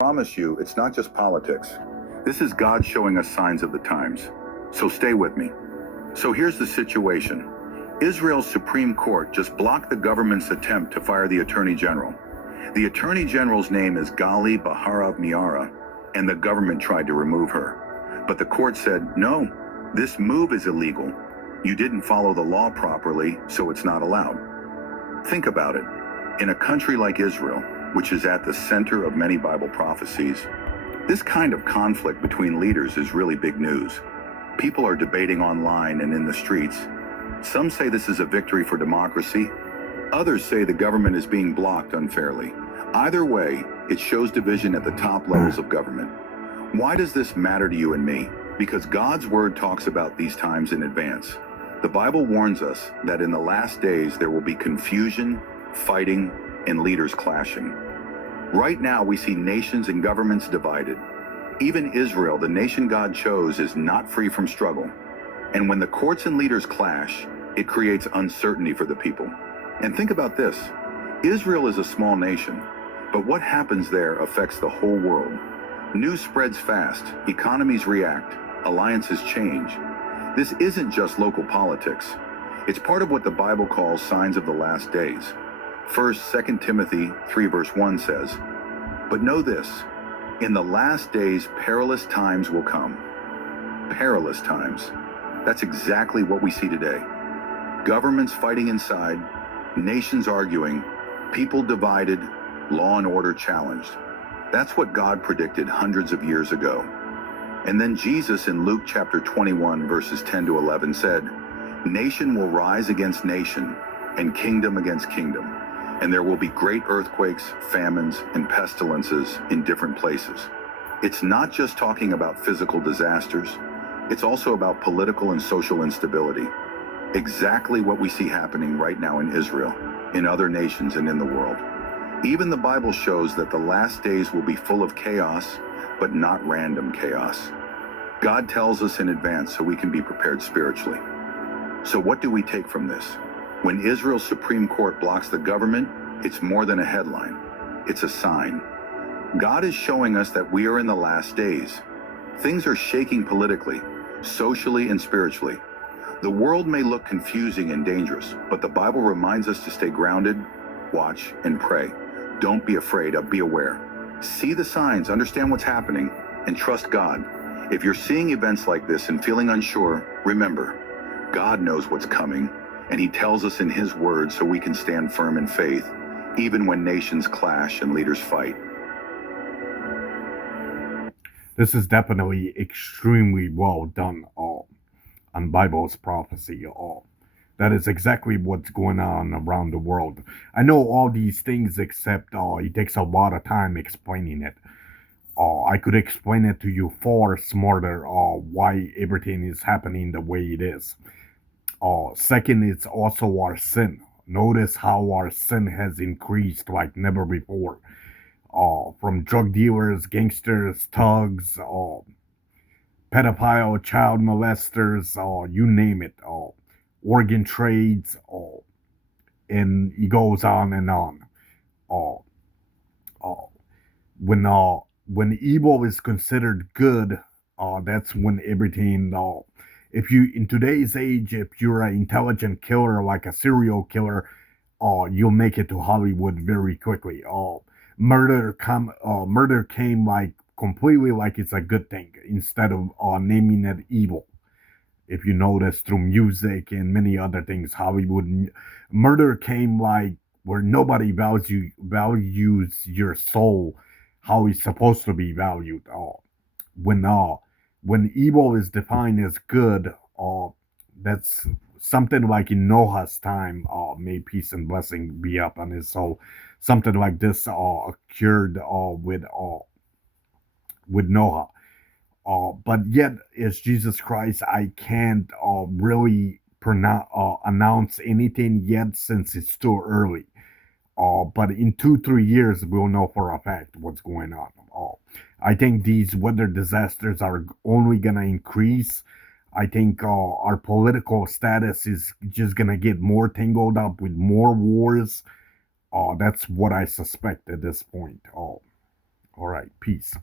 Promise you, it's not just politics. This is God showing us signs of the times. So stay with me. So here's the situation. Israel's Supreme Court just blocked the government's attempt to fire the Attorney General. The Attorney General's name is Gali Baharav Miara, and the government tried to remove her. But the court said, no, this move is illegal. You didn't follow the law properly, so it's not allowed. Think about it. In a country like Israel, which is at the center of many Bible prophecies, this kind of conflict between leaders is really big news. People are debating online and in the streets. Some say this is a victory for democracy. Others say the government is being blocked unfairly. Either way, it shows division at the top levels of government. Why does this matter to you and me? Because God's word talks about these times in advance. The Bible warns us that in the last days there will be confusion, fighting, and leaders clashing. Right now we see nations and governments divided. Even Israel, the nation God chose, is not free from struggle. And when the courts and leaders clash, it creates uncertainty for the people. And think about this. Israel is a small nation, but what happens there affects the whole world. News spreads fast, economies react, alliances change. This isn't just local politics. It's part of what the Bible calls signs of the last days. First, 2 Timothy 3 verse 1 says, "But know this, in the last days perilous times will come." Perilous times. That's exactly what we see today. Governments fighting inside, nations arguing, people divided, law and order challenged. That's what God predicted hundreds of years ago. And then Jesus in Luke chapter 21 verses 10 to 11 said, "Nation will rise against nation and kingdom against kingdom. And there will be great earthquakes, famines, and pestilences in different places." It's not just talking about physical disasters. It's also about political and social instability. Exactly what we see happening right now in Israel, in other nations, and in the world. Even the Bible shows that the last days will be full of chaos, but not random chaos. God tells us in advance so we can be prepared spiritually. So what do we take from this? When Israel's Supreme Court blocks the government, it's more than a headline. It's a sign. God is showing us that we are in the last days. Things are shaking politically, socially, and spiritually. The world may look confusing and dangerous, but the Bible reminds us to stay grounded, watch, and pray. Don't be afraid, be aware. See the signs, understand what's happening, and trust God. If you're seeing events like this and feeling unsure, remember, God knows what's coming, and He tells us in His word so we can stand firm in faith, even when nations clash and leaders fight. This is definitely extremely well done on Bible's prophecy. That is exactly what's going on around the world. I know all these things, except it takes a lot of time explaining it. I could explain it to you far smarter why everything is happening the way it is. Second, it's also our sin. Notice how our sin has increased like never before. From drug dealers, gangsters, thugs, pedophile, child molesters, you name it, organ trades, and it goes on and on. Uh, uh, when when evil is considered good, that's when everything. If you in today's age, if you're an intelligent killer like a serial killer, you'll make it to Hollywood very quickly. Murder came like completely like it's a good thing instead of naming it evil. If you notice through music and many other things, Hollywood murder came like where nobody values your soul how it's supposed to be valued. When uh, when evil is defined as good, that's something like in Noah's time. May peace and blessing be upon his soul. Something like this occurred with Noah. But yet, as Jesus Christ, I can't really announce anything yet since it's too early. But in 2, 3 years, we'll know for a fact what's going on. I think these weather disasters are only going to increase. I think our political status is just going to get more tangled up with more wars. That's what I suspect at this point. All right, peace.